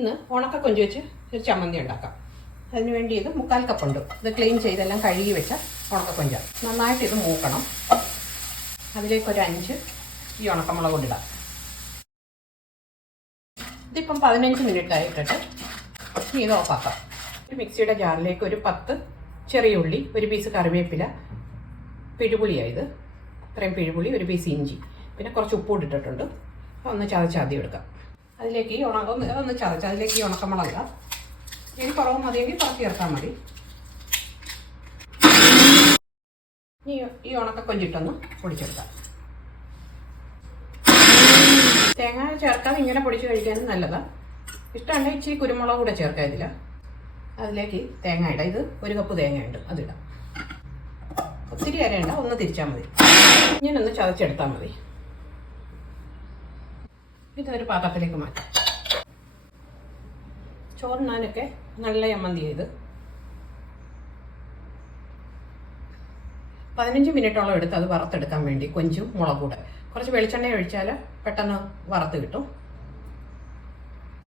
ഇന്ന് ഉണക്കക്കൊഞ്ച് വെച്ച് ഒരു ചമ്മന്തി ഉണ്ടാക്കാം. അതിന് വേണ്ടി ഇത് 3/4 കപ്പുണ്ട്. ഇത് ക്ലീൻ ചെയ്തെല്ലാം കഴുകി വെച്ച ഉണക്കക്കൊഞ്ച. നന്നായിട്ട് ഇത് മൂക്കണം. അതിലേക്കൊരു 5 ഈ ഉണക്കമുളക് കൊണ്ടിടാം. ഇതിപ്പം 15 മിനിറ്റ് ആയിട്ടിട്ട് ഇനി ഇത് ഓഫാക്കാം. മിക്സിയുടെ ജാറിലേക്ക് ഒരു 10 ചെറിയ ഉള്ളി, ഒരു പീസ് കറിവേപ്പില, പിഴുപുളിയായത് ഇത്രയും പിഴുപുളി, ഒരു പീസ് ഇഞ്ചി, പിന്നെ കുറച്ച് ഉപ്പൂടി ഇട്ടിട്ടുണ്ട്. ഒന്ന് ചതച്ചാദ്യം എടുക്കാം. അതിലേക്ക് ഈ ഒന്ന് ചതച്ച് അതിലേക്ക് ഈ ഉണക്കമുളക് ഇടാം. ഇനി കുറവ് മതിയെങ്കിൽ കുറച്ച് ചേർത്താൽ മതി. ഈ ഉണക്കക്കൊഞ്ചിട്ടൊന്ന് പൊടിച്ചെടുക്കാം. തേങ്ങ ചേർക്കാതെ ഇങ്ങനെ പൊടിച്ച് കഴിക്കാനും നല്ലതാണ്. ഇഷ്ടമുണ്ടെങ്കിൽ ഇച്ചിരി കുരുമുളക് കൂടെ ചേർക്കാം ഇതിൽ. അതിലേക്ക് തേങ്ങ ഇടാം. ഇത് 1 കപ്പ് തേങ്ങയുണ്ട്, അതിടാം. ഒത്തിരി അരയണ്ട, ഒന്ന് തിരിച്ചാൽ മതി. ഇങ്ങനൊന്ന് ചതച്ചെടുത്താൽ മതി. ഇതൊരു പാത്രത്തിലേക്ക് മാറ്റാം. ചോറിനാനൊക്കെ നല്ല ചമ്മന്തി ചെയ്ത് 15 മിനിറ്റോളം എടുത്ത് അത് വറുത്തെടുക്കാൻ വേണ്ടി കൊഞ്ചും മുളകും കൂടെ കുറച്ച് വെളിച്ചെണ്ണ ഒഴിച്ചാൽ പെട്ടെന്ന് വറുത്ത് കിട്ടും.